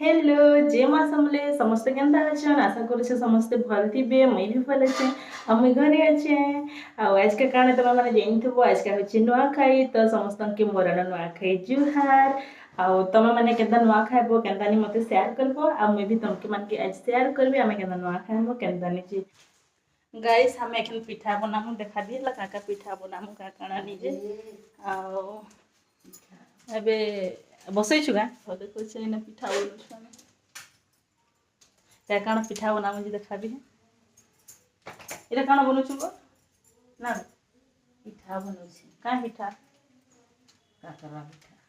Hello जे माँ समले समस्ते केन्ता अछन आशा करूँ समस्ते भल थे मुई भी भल अच्छे और मुई घरे अच्छे आज का कारण तुम मैंने जानव आज का हूँ नुआखाई तो समस्त के मोर नुआखाई जुहार आउ तुम मैंने केन्ता नुआ खाइब केन्ता मत सेयार करब आ मुई भी तुमके मन के आज सेयार करबी आम केन्ता नुआ खाइब केन्ता ची गाइस हम एखन पिठा बनामु देखा दी का पिठा बनामु का काना निजे आबे बसैछु गाँ देखो पिठा बोलुछु आमे काण पिठा बनामु जे देखा दी एटा काण बनउछु गो ना पिठा बनउछु का पिठा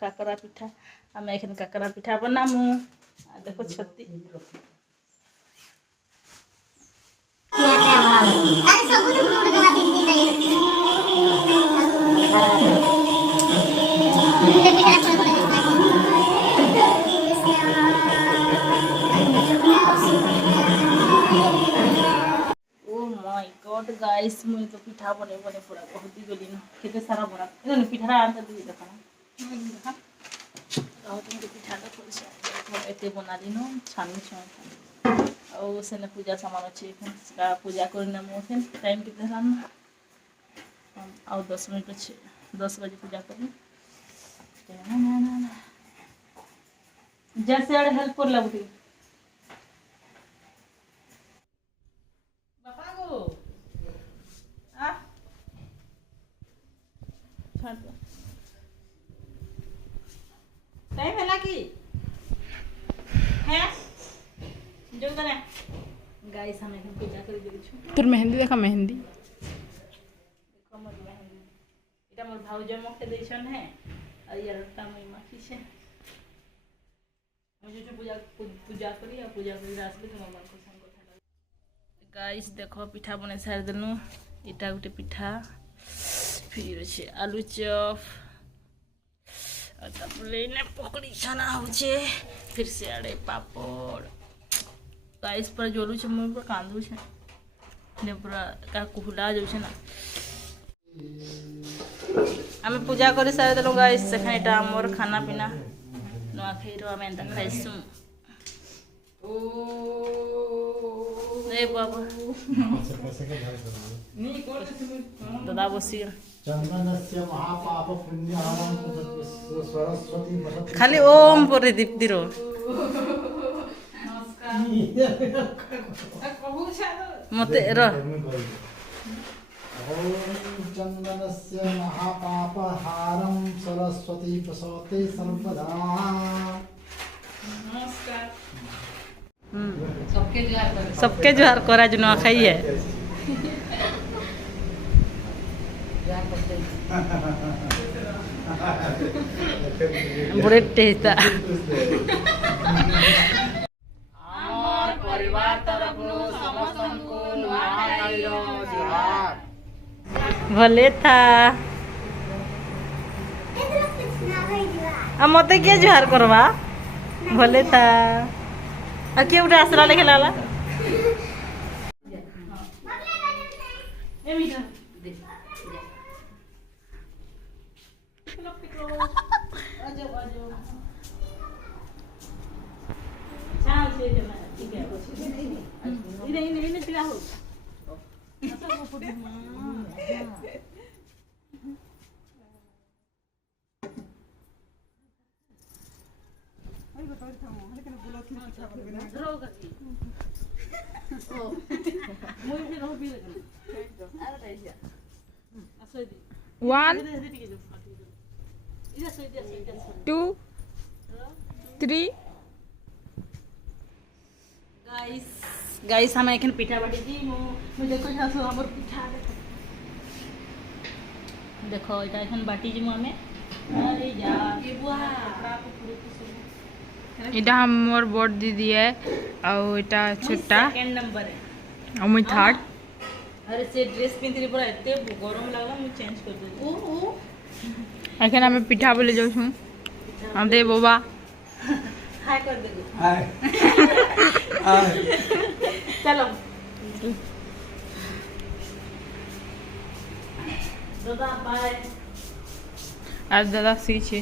काकरा पिठा आमे एखन काकरा पिठा बनामु देखो छत्ती गाइस मुई तो पिठा बने बने पूरा बहुत ही गली न केते सारा बना एन पिठा आंत दी देखा देखा और तुम पिठा का थोड़ी सा एते बना दिनो छानी छ और सेने पूजा सामान अछि का पूजा करना मोसे टाइम कितना रान और 10 मिनट अछि 10 बजे पूजा करी जैसे अड़ हेल्प कर लगती टाइम है कि है जो करे गाइस हम এখন পূজা করে দিয়েছো তোর মেহেন্দি দেখা মেহেন্দি দেখো মোর মেহেন্দি এটা মোর ভাউজ মকে দেইছন হে আর ইয়ারটা মই মাখিছে আমি যে पूजा करी और पूजा करी आसबे तुम मन को संग কথা লাগে गाइस देखो पिठा बने सार देनु एटा गुटे पिठा फिर अछि आलू चॉप लेने पकड़ी छना हो फिर से आड़े पापड़ गाइस पर जोलू छे मुई पर कांदू छे ने पूरा का कुहुला जाउ छे ना हमें पूजा करे सारे देलो गाइस सेखैटा मोर खाना पीना नुआ खैरो हमें त खाइसु ए बाबा नी कोन दादा बसी चंदनस्य महापाप पुण्याहं सरस्वती खाली ओम पर दीप्ति रो मते र ओम चंदनस्य महापापहारं सरस्वती प्रसौते सर्वदा नमस्कार सबके जोहार करा जो ना खाई है बड़े टेस्टा आमर परिवार तरफनु समस्तनको नुआखाईरो जोहार भले था आ मते के जोहार करवा भले था आ के उठा आसरा लेके लाला ए मीठा दे आजो आजो चाल से जना ठीक है इने चिला हो अच्छा वो फुट मां आई बता था लेकिन बोला थी अच्छा बना रोगा की ओ मुई भी रहो भी लगे अरे दाइया असो दी 1 2 3 गाइस हम एखन पिठा बाटी दी मु देखो छासो हमर पिठा देखो एटा एखन बाटी जी हमें अरे यार ये बुआ এটা আমার বড় দিদি है और এটা छोटा सेकंड नंबर है और मैं थर्ड अरे से ड्रेस पिंतरी पूरा एते गरम लागला मु चेंज कर दे ओ এখানে আমি পিঠা বলে যাচ্ছু দে বাবা हाय कर दे हाय हाय चलो दादा बाय আর দাদা শিখছে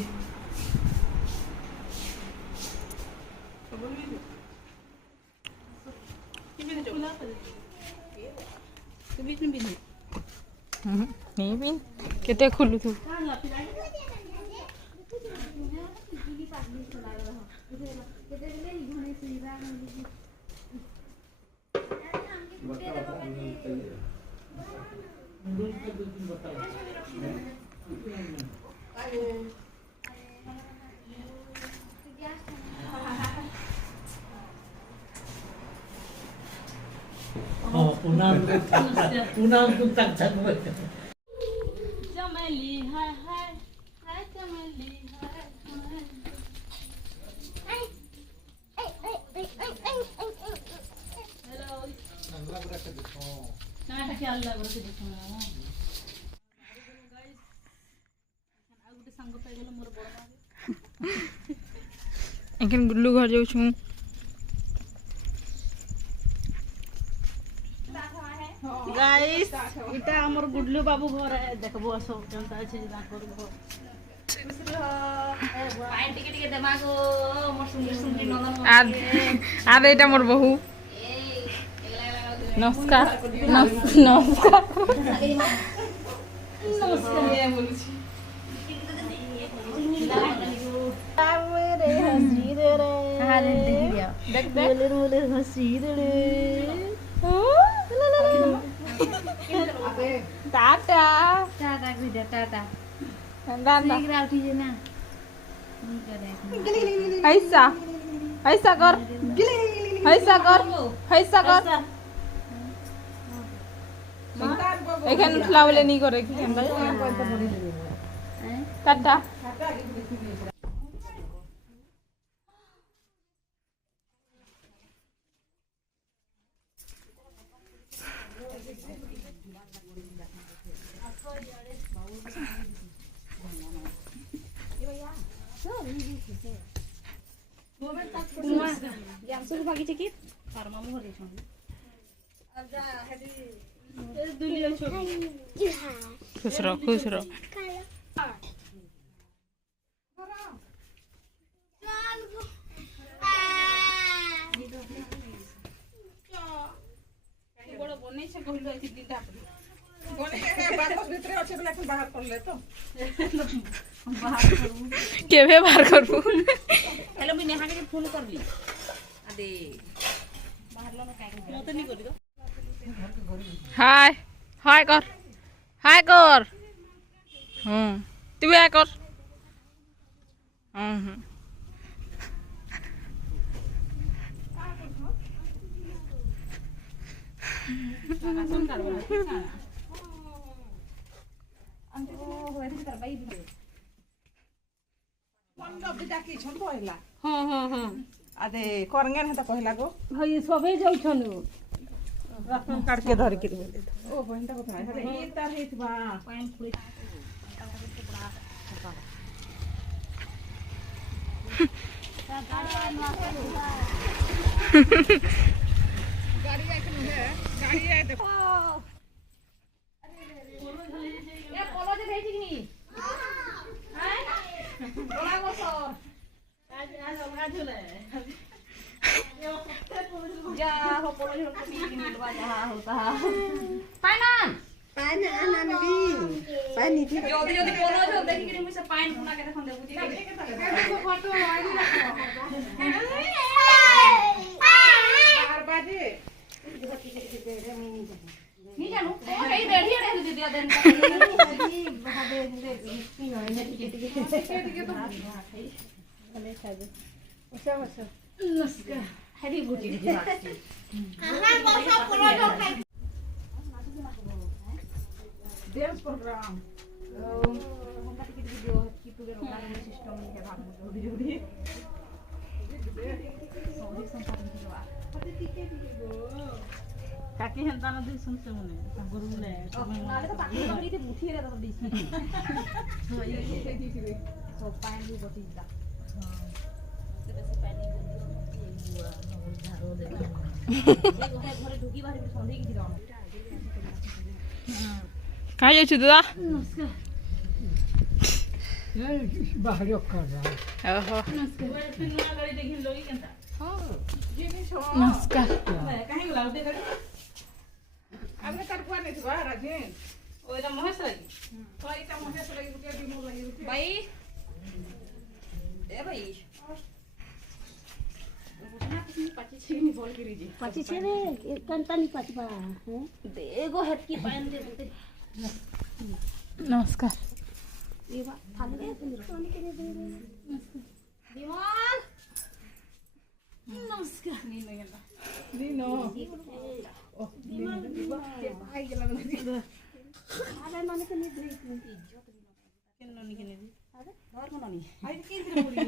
नहीं भी केते खुलू तू unang tagtag mo. चमेली हाय हाय हाय चमेली हाय नाटा के अल्लाह बरसे देखो ना आ गुटे संग पाइ गेलो मोर बड़ एखन गुल्लू घर जाऊ छु गाइस इटा हमर गुडलू बाबू घर है देखबो सब जनता छै जे घर घर पाइन टिके टिके देमागो मोर सुंदर सुंदरी नंदन आद एटा मोर बहू नमस्कार नमस्कार नमस्कार बोलू छी रे हंसी रे हां देख देख बोले हंसी रे टाटा टाटा गुड टाटा दादा निकरा उठी जे ना ऐसा ऐसा कर ऐसा कर ऐसा कर एखन उठला बोले नहीं करे की टाटा यामसुल बागीचे की फार मामू घरे छन खुश रहो खुश रहो बड़ बनै छै कहलु आई दिनटा बनै के बाकस भितरे अछि बला के बाहर करले तो बाहर करू केबे बाहर करबू हेलो मैं नेहा के फोन करली अदे बाहर लो ना काई मते नहीं करी दो हाय हाय कर तू हाय कर अदे करंगन है त कहला गो हई सबे जाउ छनु रत्न काट के धर के बोले ओ बहन त बता है ये तार है बा पाइन खुले गाड़ी आए देखो ए पलो जे देछि कि नी बोला गो सर आज ले जा हो पलो जे को पी कि मिलवा जा होता पाइनान पानी आनबी पानी थी जल्दी जल्दी पलो जो देखि कि मुसे पाइन बना के देखन देबू ठीक फोटो आई ना 4 बजे नी जानू ओ कई बैठी रहे दे दिया देन नमस्कार हरी बूटी दी बात डांस प्रोग्राम हमका टिकट वीडियो की पूरे रोगान सिस्टम के भाग में जोड़ी जोड़ी सौदी संसाधन की बात काकी हेंता न दे सुनते मने गुरु ने नाले तो पानी बड़ी थी मुठी रे तो दिस सो पानी भी बटी दा घरे ढुकी बाहर संधे की दिला कहाँ जाऊ दादा बाहर कर रहा ओहो फिर नया गाड़ी देखि लोगी केंता हाँ नमस्कार कहीं गला उठे कर आगे कर कोने छवा राजे ओइला महेश लगी तो इटा महेश लगी गुटे दिमो लगी भाई ए भाई पाची छिनी बोल करी जी पाची छे रे कंटानी पाचबा देगो हटकी पान दे दे नमस्कार ये बा थाले दे सोनी के दे विमल नमस्कार नी लगेला दीनो आई गला आरे माने के नी दे केन ननी के नी अरे घर में ननी आई के दिन मुड़ी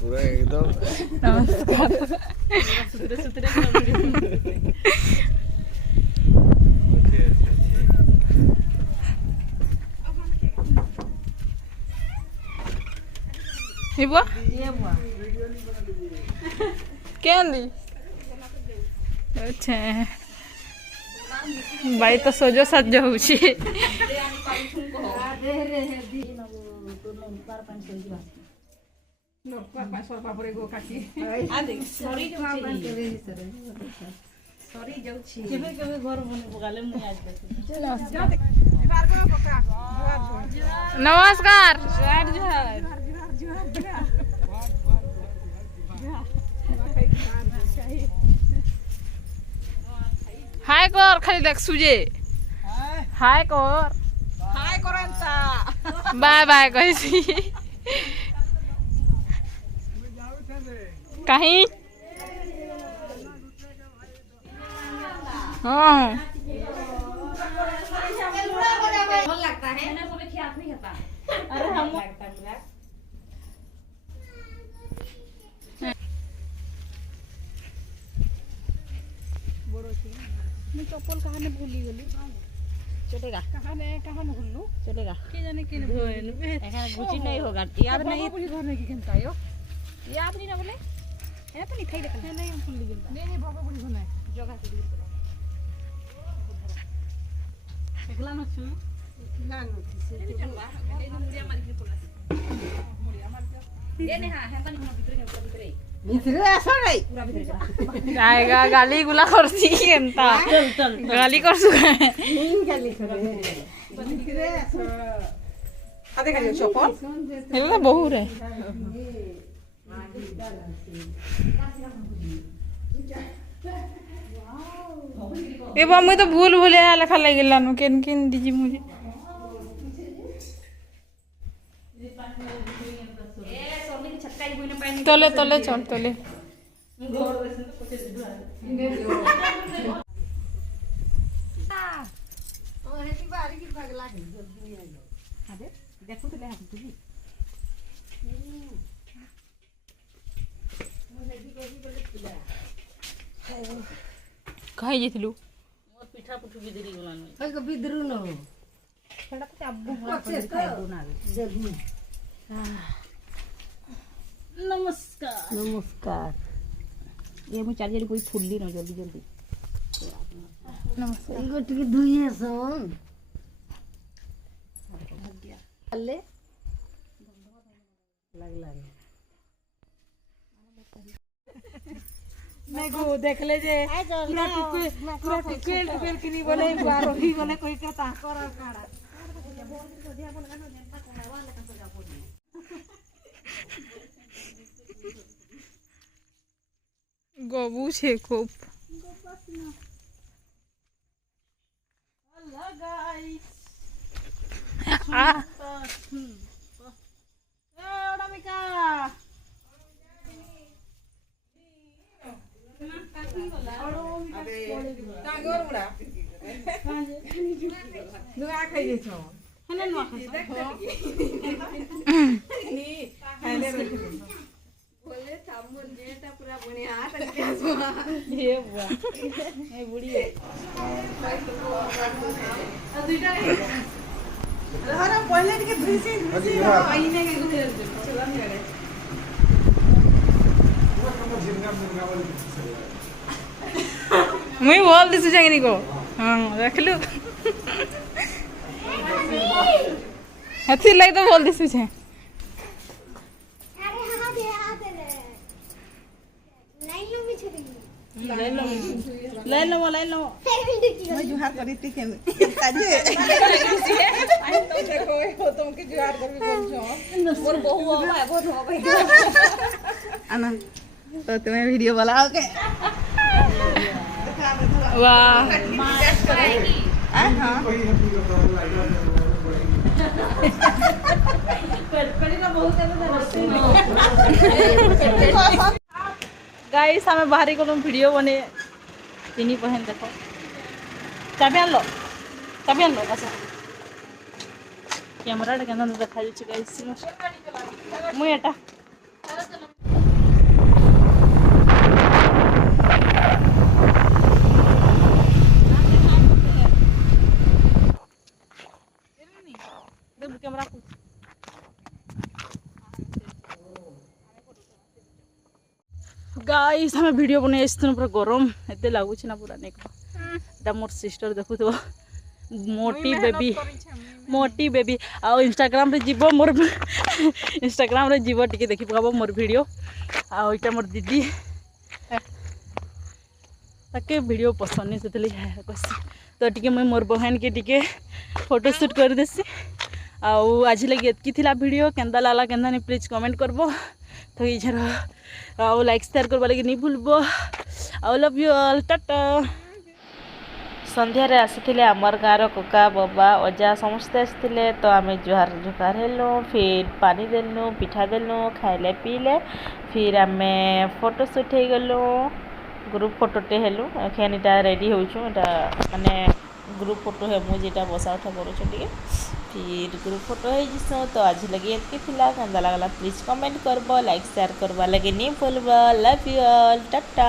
पूरा एकदम नमस्कार सुतरे सुतरे ये बुआ ये बुआ क्या दी अच्छा भाई तो सोजो सज होउची रे रे दी न दोनों पार पान से जीवा नो पास पापरे गो काकी आ देख सॉरी जो पान के रे सरे सॉरी जाउछी केबे केबे घर बने बगाले मु आज देखि नमस्कार हाय कर खाली देख सुजे हाय कर हाय करंता बाय बाय कहसी कहीं हाँ बोल लगता है ना सब खियात नहीं खाता अरे हम मैं चप्पल कहां ने भूली गली चलेगा कहां ने भूलू चलेगा के जाने के भूलू एखाने गुची नहीं होगा याद नहीं बुझी घर नहीं की केनता यो याद नहीं ना बोले है तो नहीं खाई देखा नहीं हम भूल गेल नहीं बाबा बुझी घर नहीं जगह के दूर एकला न छु ना न ये नहीं हां है तो नहीं भीतर के भीतर भीतर आसा नहीं पूरा भीतर जा आएगा गाली गुला करती केनता गाली कर सुगा गाली करे भीतर आसा आ देखा जो चप्पल हेला बहु रे ए बा मैं तो भूल भूले लेखा लगिला नु केन केन दीजी मुझे ए सोनी की छक्का ही बुने पानी तले तले चल तले देखो तो ले हाथ तुझी खाई जेथिलु मोर पिठा पुठु बिदरी गलान ओइ को बिदरु न थोड़ा तो अब्बू पूरा कर खाई दो ना जल्दी नमस्कार नमस्कार ये मैं चार्जर कोई फुल्ली ना जल्दी जल्दी नमस्कार इगो टिके धुइए सन ले लगला नहीं गो देख ले जे पूरा टिकेल के नहीं बोले बार भी बोले कोई कहता कर काड़ा गबू छे खूब आ नुआ खाई दे छो हने नुआ खाई बोले साबुन जेटा पूरा बने हाथ के ये बुआ ए बुढ़ी है हरा पहले के ब्रीसी आईने के गुजर चला मेरे मुई बोल दिस जांगनी को हां देख लो हथी लाग तो बोल दिस छे ले लो मैं जुहार करी थी के काजे देखो हो तुमके जुहार कर भी बोल छो मोर बहु होबा बहुत होबा आना तो तुम्हें वीडियो बनाओ के वाह हां गाइस हमें बाहरी को वीडियो बने चिनी पहन देखो चाबी आन लो अच्छा कैमरा के देखा गाइस मुई एटा कैमरा गाइस हमें वीडियो बने पूरा गरम एते लगुच ना पूरा नहीं मोर सिस्टर देखु तो मोटी बेबी आ इंस्टाग्राम रे जीवो मोर इंस्टाग्राम रे जीवो टिके देखि पाबो मोर वीडियो आ ओइटा मोर दीदी ताके वीडियो पसंद नहीं सेतली तो टिके मैं मोर बहन के टिके फोटो शूट कर देसी आउ आज लगे एतकी थिला वीडियो केंदा लाला केंदा नहीं प्लीज कमेंट करबो तो इधर आउ लाइक शेयर करबा लगे नहीं भूलबो I love you all tata संध्यारे आसीथिले आमर गाँव कका बाबा अजा समस्ते आसीथिले तो आमे जुहार हेलु फिर पानी देलु पिठा देलु खाइले पीले फिर आमे फोटो शूट हो गलु ग्रुप फोटोटे हेलु एखन इटा रेडी होछु एटा माने ग्रुप फोटो है मु जेटा बसा उठा करूँ टे फिर ग्रुप फोटो है जिसो तो आज लगे एतके थिला केंदा लागला प्लीज कमेंट करबो लाइक शेयर करबा लगे नहीं भूलबो लव यू ऑल टाटा।